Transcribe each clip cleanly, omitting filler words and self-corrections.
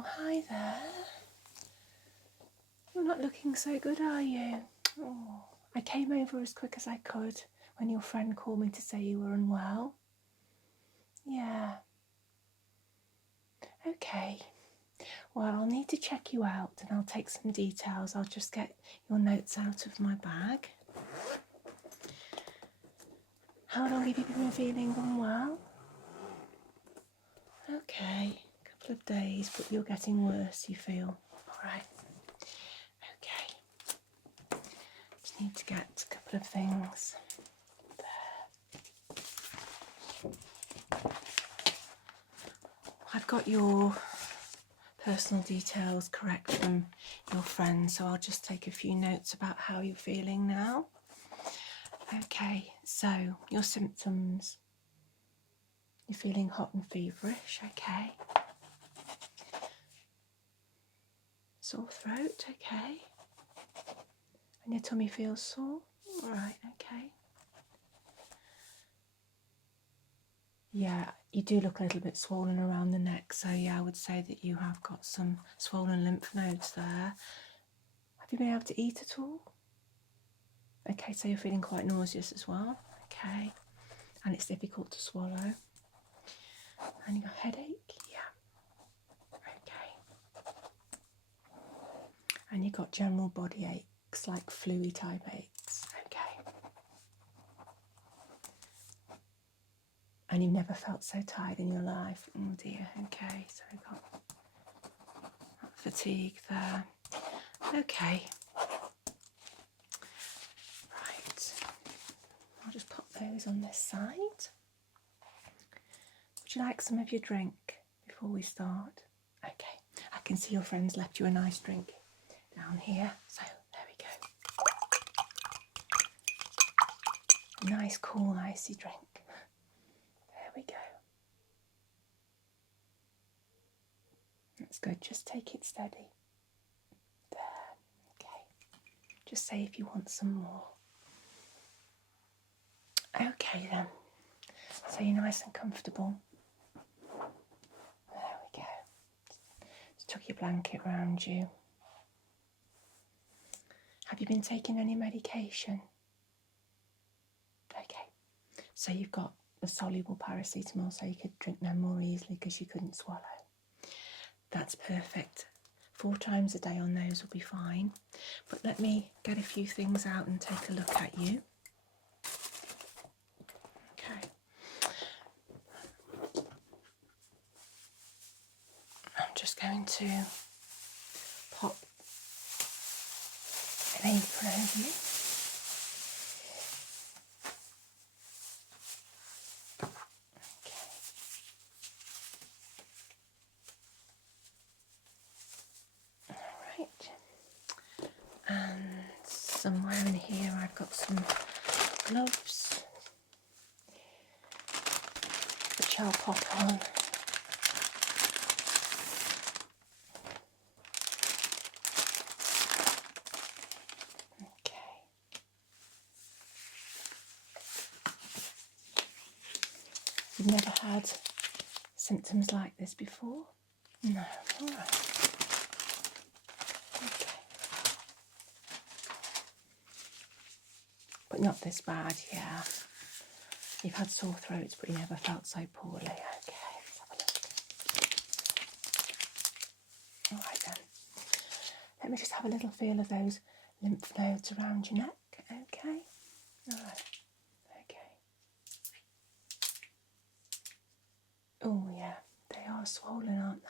Oh, hi there. You're not looking so good, are you? Oh, I came over as quick as I could when your friend called me to say you were unwell. Yeah. Okay. Well, I'll need to check you out and I'll take some details. I'll just get your notes out of my bag. How long have you been feeling unwell? Okay, a couple of days, but you're getting worse, you feel. All right. Okay. Just need to get a couple of things. There. I've got your personal details correct from your friend, so I'll just take a few notes about how you're feeling now. Okay, so your symptoms. You're feeling hot and feverish, okay. Sore throat, okay. And your tummy feels sore, all right, okay. Yeah, you do look a little bit swollen around the neck, so yeah, I would say that you have got some swollen lymph nodes there. Have you been able to eat at all? Okay, so you're feeling quite nauseous as well, okay. And it's difficult to swallow. And you got a headache? Yeah. Okay. And you got general body aches, like flu-y type aches. Okay. And you've never felt so tired in your life. Oh dear. Okay, so we've got that fatigue there. Okay. Right. I'll just pop those on this side. Would you like some of your drink before we start? Okay. I can see your friends left you a nice drink down here. So there we go. Nice, cool, icy drink. There we go. That's good. Just take it steady. There. Okay. Just say if you want some more. Okay then. So you're nice and comfortable. There we go. Just tuck your blanket around you. Have you been taking any medication? Okay. So you've got the soluble paracetamol, so you could drink them more easily because you couldn't swallow. That's perfect. 4 times a day on those will be fine. But let me get a few things out and take a look at you. Okay. I'm just going to pop an apron over you. And somewhere in here I've got some gloves which I'll pop on. Okay. You've never had symptoms like this before? No, all right. But not this bad, yeah. You've had sore throats, but you never felt so poorly. Okay, let's have a look. All right then. Let me just have a little feel of those lymph nodes around your neck. Okay. All right. Okay. Oh yeah, they are swollen, aren't they?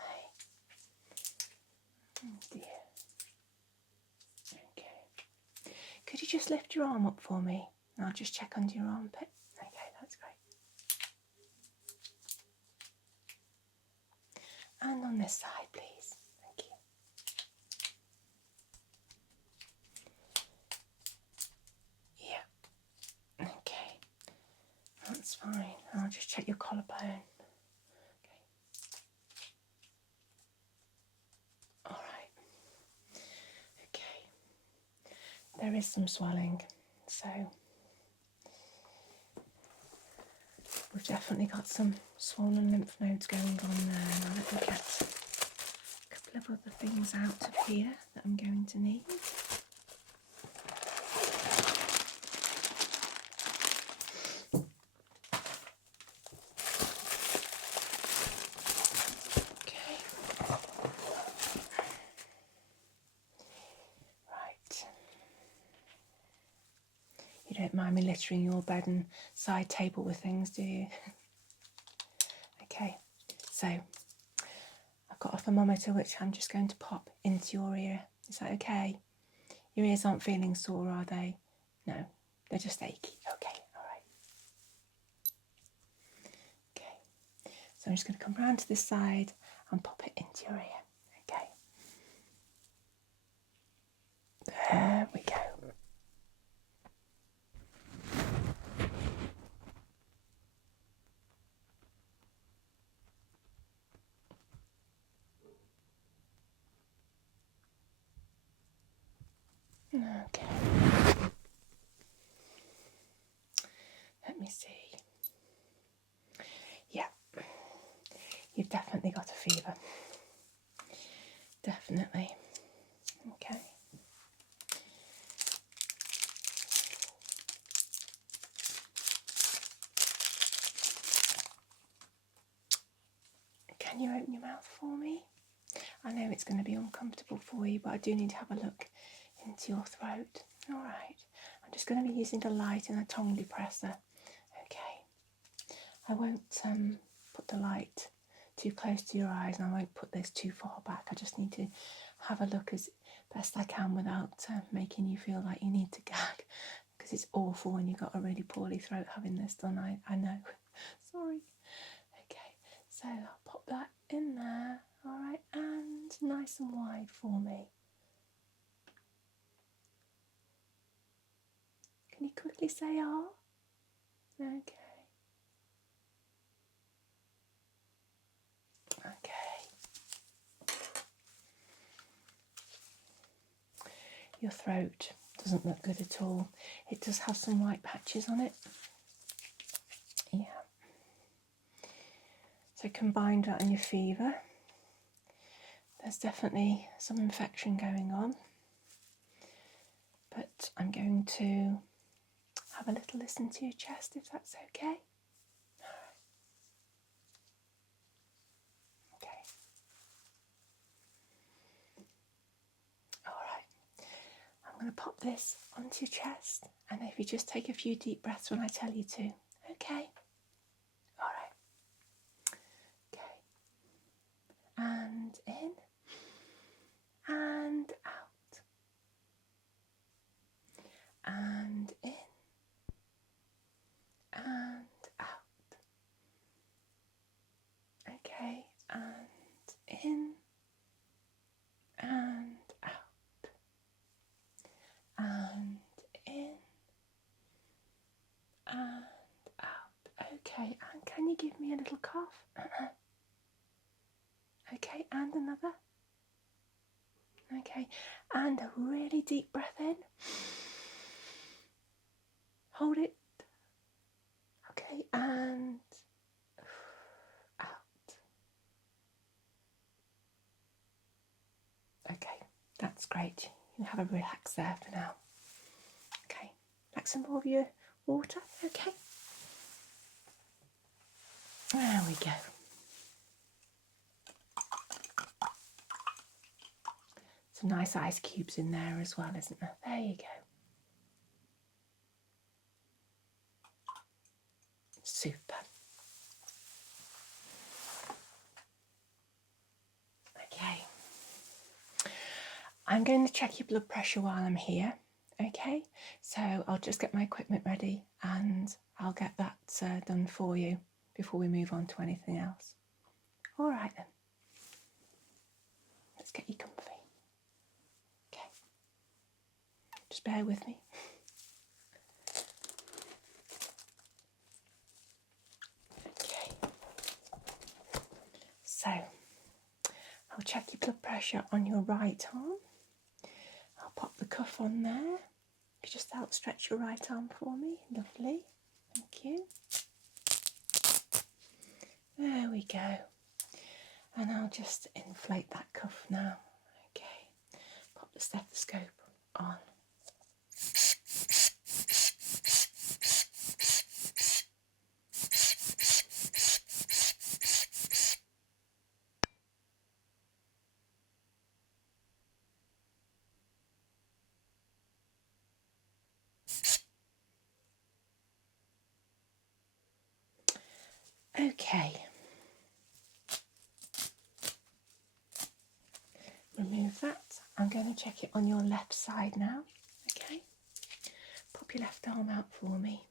Oh dear. Okay. Could you just lift your arm up for me? And I'll just check under your armpit. Okay, that's great. And on this side, please. Thank you. Yeah. Okay. That's fine. I'll just check your collarbone. Okay. All right. Okay. There is some swelling, so we've definitely got some swollen lymph nodes going on there. Now let me get a couple of other things out of here that I'm going to need. Okay. Right. You don't mind me littering your bed and side table with things, do you? Okay, so I've got a thermometer which I'm just going to pop into your ear. Is that okay? Your ears aren't feeling sore, are they? No, they're just achy. Okay, all right. Okay, so I'm just going to come round to this side and pop it into your ear. Okay. There we go. Okay. Let me see. Yeah, you've definitely got a fever. Definitely. Okay. Can you open your mouth for me? I know it's going to be uncomfortable for you, but I do need to have a look into your throat. All right. I'm just going to be using the light and a tongue depressor. Okay. I won't put the light too close to your eyes, and I won't put this too far back. I just need to have a look as best I can without making you feel like you need to gag, because it's awful when you've got a really poorly throat having this done. I know. Sorry. Okay, so I'll pop that in there. All right, and nice and wide for me. Can you quickly say "ah"? Okay. Okay. Your throat doesn't look good at all. It does have some white patches on it. Yeah. So combine that and your fever. There's definitely some infection going on. But I'm going to have a little listen to your chest, if that's okay. Okay. All right. I'm going to pop this onto your chest, and if you just take a few deep breaths when I tell you to. Okay. All right. Okay. And in and out. And in and out. Okay, and in and out. And in and out. Okay, and can you give me a little cough? Okay, and another. Okay, and a really deep breath in. Hold it. Okay, and out. Okay, that's great. You can have a relax there for now. Okay, like some more of your water. Okay. There we go. Some nice ice cubes in there as well, isn't there? There you go. Super. Okay. I'm going to check your blood pressure while I'm here. Okay, so I'll just get my equipment ready and I'll get that done for you before we move on to anything else. All right then. Let's get you comfy. Okay. Just bear with me. Okay. So, I'll check your blood pressure on your right arm. I'll pop the cuff on there. You just outstretch your right arm for me. Lovely. Thank you. There we go. And I'll just inflate that cuff now. Okay, pop the stethoscope on. Okay, remove that. I'm going to check it on your left side now. Okay, pop your left arm out for me.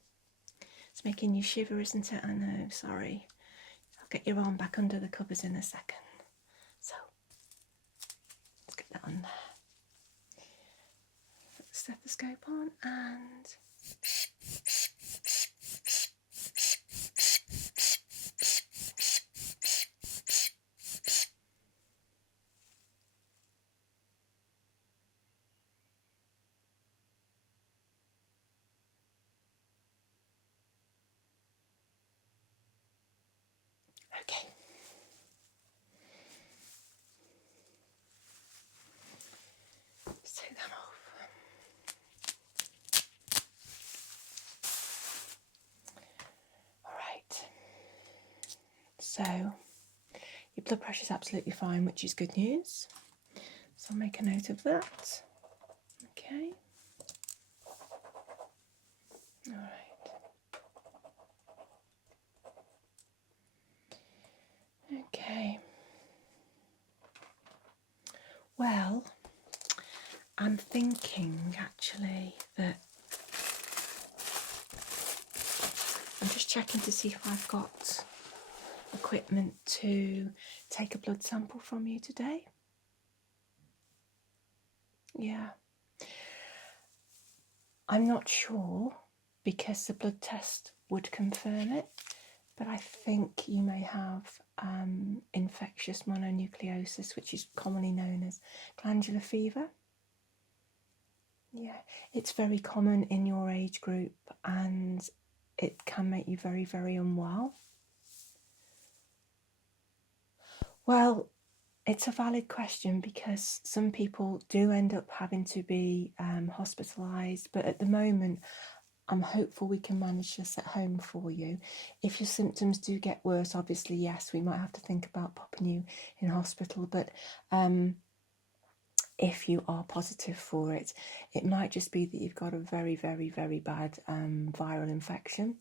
It's making you shiver, isn't it? I know, sorry. I'll get your arm back under the covers in a second. So, let's get that on there. Put the stethoscope on and... Okay. Let's take that off. All right. So, your blood pressure is absolutely fine, which is good news. So I'll make a note of that. Okay. All right. Okay. Well, I'm thinking actually that I'm just checking to see if I've got equipment to take a blood sample from you today. Yeah. I'm not sure because the blood test would confirm it, but I think you may have infectious mononucleosis, which is commonly known as glandular fever. Yeah, it's very common in your age group and it can make you very, very unwell. Well, it's a valid question because some people do end up having to be hospitalised, but at the moment I'm hopeful we can manage this at home for you. If your symptoms do get worse, obviously, yes, we might have to think about popping you in hospital, but if you are positive for it, it might just be that you've got a very, very, very bad viral infection.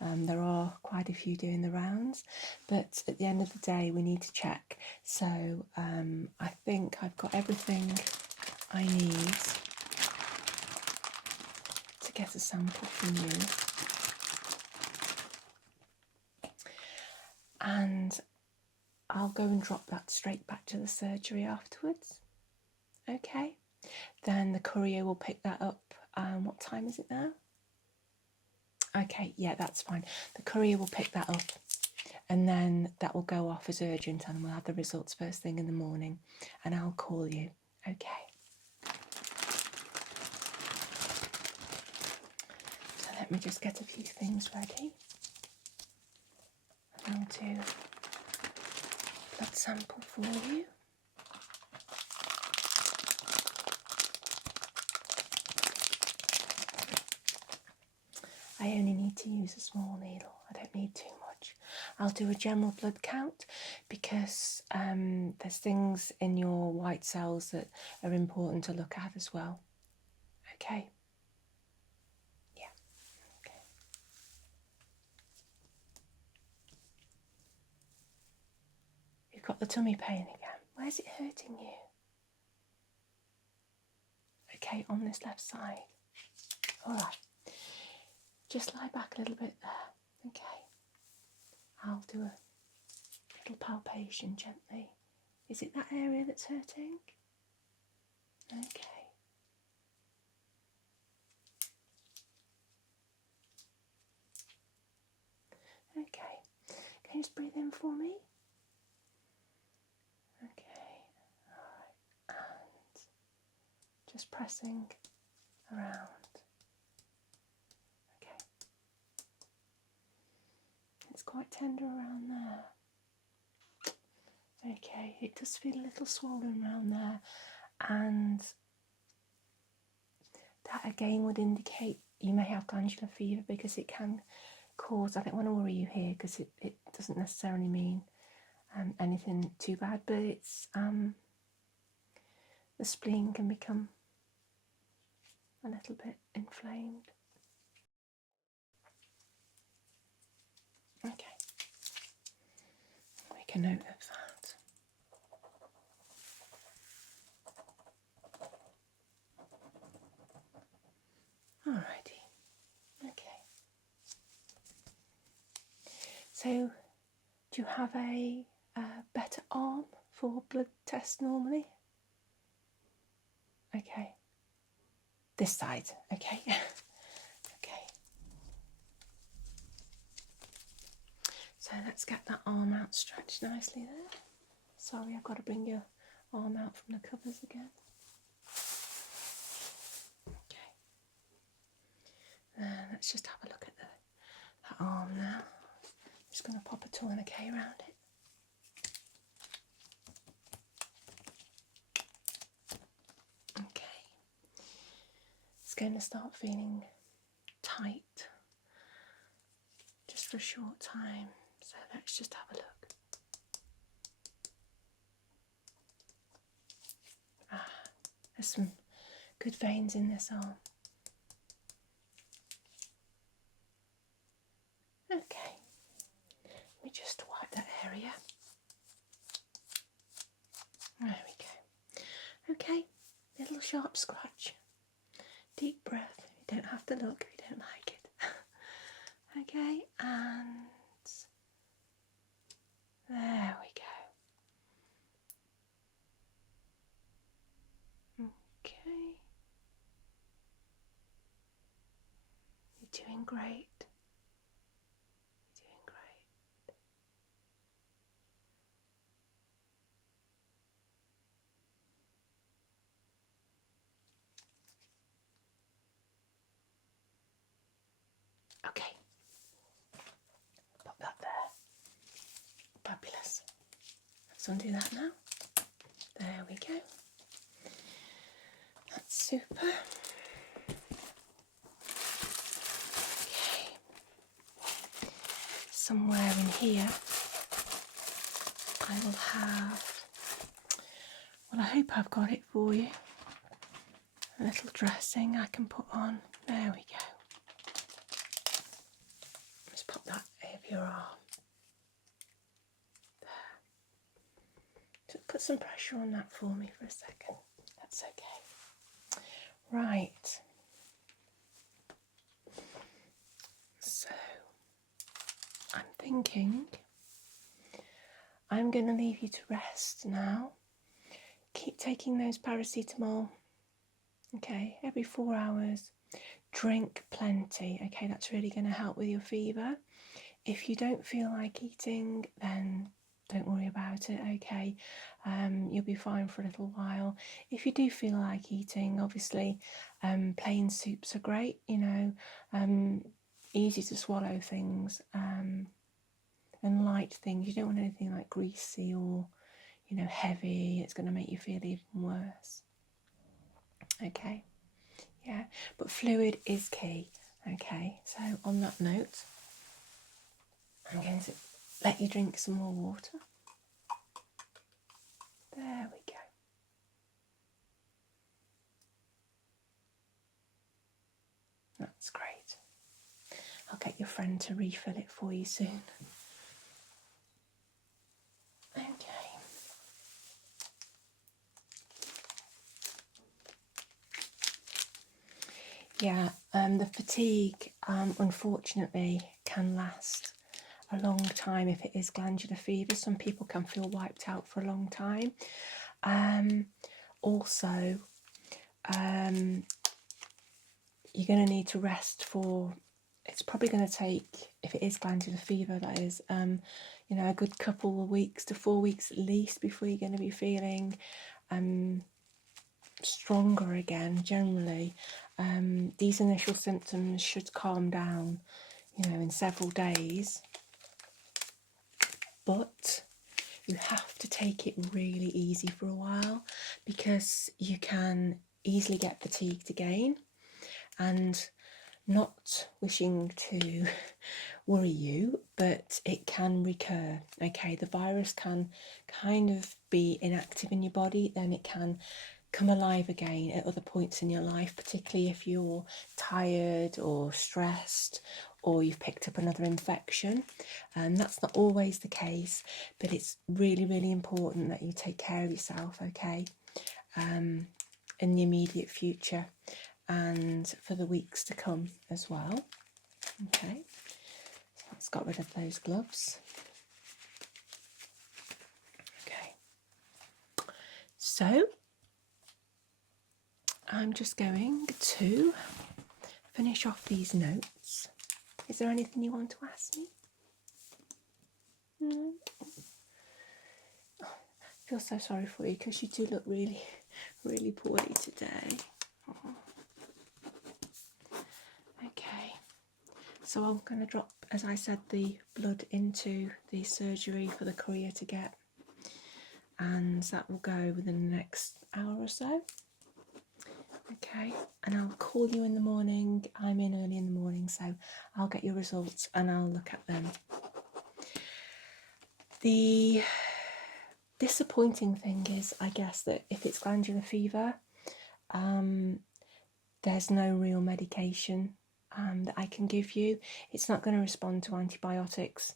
There are quite a few doing the rounds, but at the end of the day, we need to check. So I think I've got everything I need to get a sample from you. And I'll go and drop that straight back to the surgery afterwards. Okay, then the courier will pick that up. What time is it now? Okay, yeah, that's fine. The courier will pick that up and then that will go off as urgent and we'll have the results first thing in the morning and I'll call you. Okay. So let me just get a few things ready. I'll do blood sample for you. I only need to use a small needle. I don't need too much. I'll do a general blood count because there's things in your white cells that are important to look at as well. Okay? Yeah. Okay. You've got the tummy pain again. Where's it hurting you? Okay, on this left side. All right. Just lie back a little bit there. Okay. I'll do a little palpation gently. Is it that area that's hurting? Okay. Okay. Can you just breathe in for me? Okay. All right. And just pressing around. Okay. It's quite tender around there. Okay, it does feel a little swollen around there, and that again would indicate you may have glandular fever, because it can cause, I don't want to worry you here because it doesn't necessarily mean anything too bad, but it's the spleen can become a little bit inflamed. Okay, make a note of that. Alrighty, okay. So, do you have a better arm for blood tests normally? Okay. This side, okay. Okay. So let's get that arm out stretched nicely there. Sorry, I've got to bring your arm out from the covers again. Okay. Let's just have a look at that arm now. I'm just going to pop a tourniquet around it. Okay. It's going to start feeling tight just for a short time. So let's just have a look. There's some good veins in this arm. Okay, let me just wipe that area. There we go. Okay, little sharp scratch. Deep breath. You don't have to look if you don't like it. Okay, and there we go. Okay. You're doing great. You're doing great. Okay. Pop that there. Fabulous. Let's undo that now. There we go. That's super. Okay. Somewhere in here I will have, well, I hope I've got it for you. A little dressing I can put on. There we go. Just pop that over your arm. There. Just put some pressure on that for me for a second. That's okay. Right. So, I'm thinking I'm going to leave you to rest now. Keep taking those paracetamol. Okay, every 4 hours. Drink plenty. Okay, that's really going to help with your fever. If you don't feel like eating, then don't worry about it. Okay, you'll be fine for a little while. If you do feel like eating, obviously, plain soups are great. You know, easy to swallow things, and light things. You don't want anything like greasy or, you know, heavy. It's going to make you feel even worse. Okay, yeah, but fluid is key. Okay, so on that note, I'm going to let you drink some more water. There we go. That's great. I'll get your friend to refill it for you soon. Okay. Yeah, the fatigue, unfortunately, can last a long time if it is glandular fever. Some people can feel wiped out for a long time. Also, you're going to need to rest for, it's probably going to take, if it is glandular fever, that is, you know, a good couple of weeks to 4 weeks at least before you're going to be feeling stronger again. Generally, these initial symptoms should calm down, you know, in several days, but you have to take it really easy for a while, because you can easily get fatigued again. And not wishing to worry you, but it can recur. Okay, the virus can kind of be inactive in your body, then it can come alive again at other points in your life, particularly if you're tired or stressed or you've picked up another infection. And that's not always the case, but it's really, really important that you take care of yourself, okay, in the immediate future and for the weeks to come as well. Okay, so let's get rid of those gloves. Okay, so I'm just going to finish off these notes. Is there anything you want to ask me? No? Oh, I feel so sorry for you, because you do look really, really poorly today. Oh. Okay, so I'm going to drop, as I said, the blood into the surgery for the courier to get, and that will go within the next hour or so. Okay, and I'll call you in the morning. I'm in early in the morning, so I'll get your results and I'll look at them. The disappointing thing is, I guess, that if it's glandular fever, there's no real medication that I can give you. It's not going to respond to antibiotics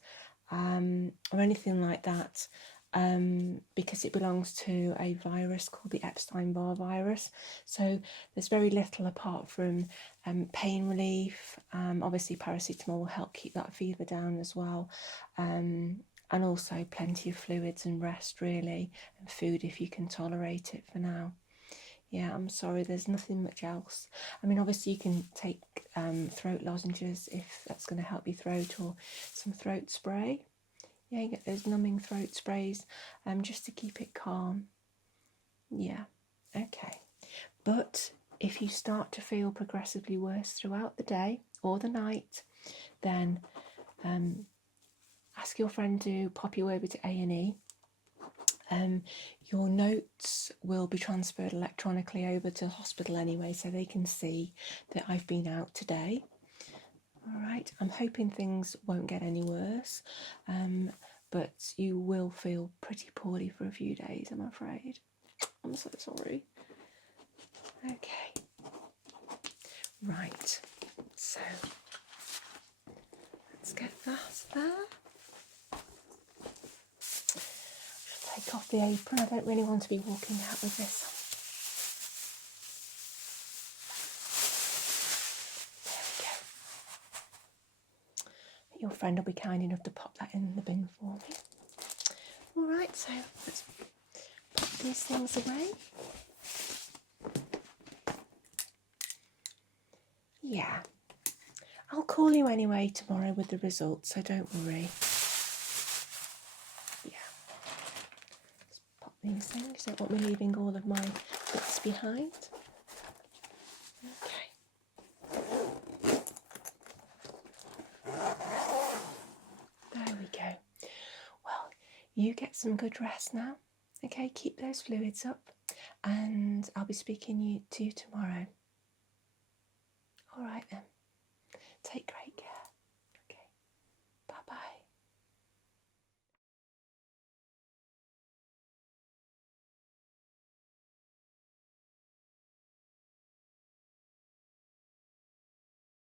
or anything like that, because it belongs to a virus called the Epstein-Barr virus. So there's very little apart from pain relief. Obviously paracetamol will help keep that fever down as well, and also plenty of fluids and rest, really, and food if you can tolerate it for now. Yeah, I'm sorry, there's nothing much else. I mean, obviously you can take throat lozenges if that's going to help your throat, or some throat spray. Yeah, you get those numbing throat sprays just to keep it calm. Yeah, okay. But if you start to feel progressively worse throughout the day or the night, then ask your friend to pop you over to A&E. Your notes will be transferred electronically over to the hospital anyway, so they can see that I've been out today. All right, I'm hoping things won't get any worse, but you will feel pretty poorly for a few days, I'm afraid. I'm so sorry. Okay, right, so let's get that there. Take off the apron. I don't really want to be walking out with this. There we go. Your friend will be kind enough to pop that in the bin for me. Alright, so let's pop these things away. Yeah. I'll call you anyway tomorrow with the results, so don't worry. These things, don't want me leaving all of my bits behind. Okay. There we go. Well, you get some good rest now. Okay, keep those fluids up, and I'll be speaking to you tomorrow. All right then. Take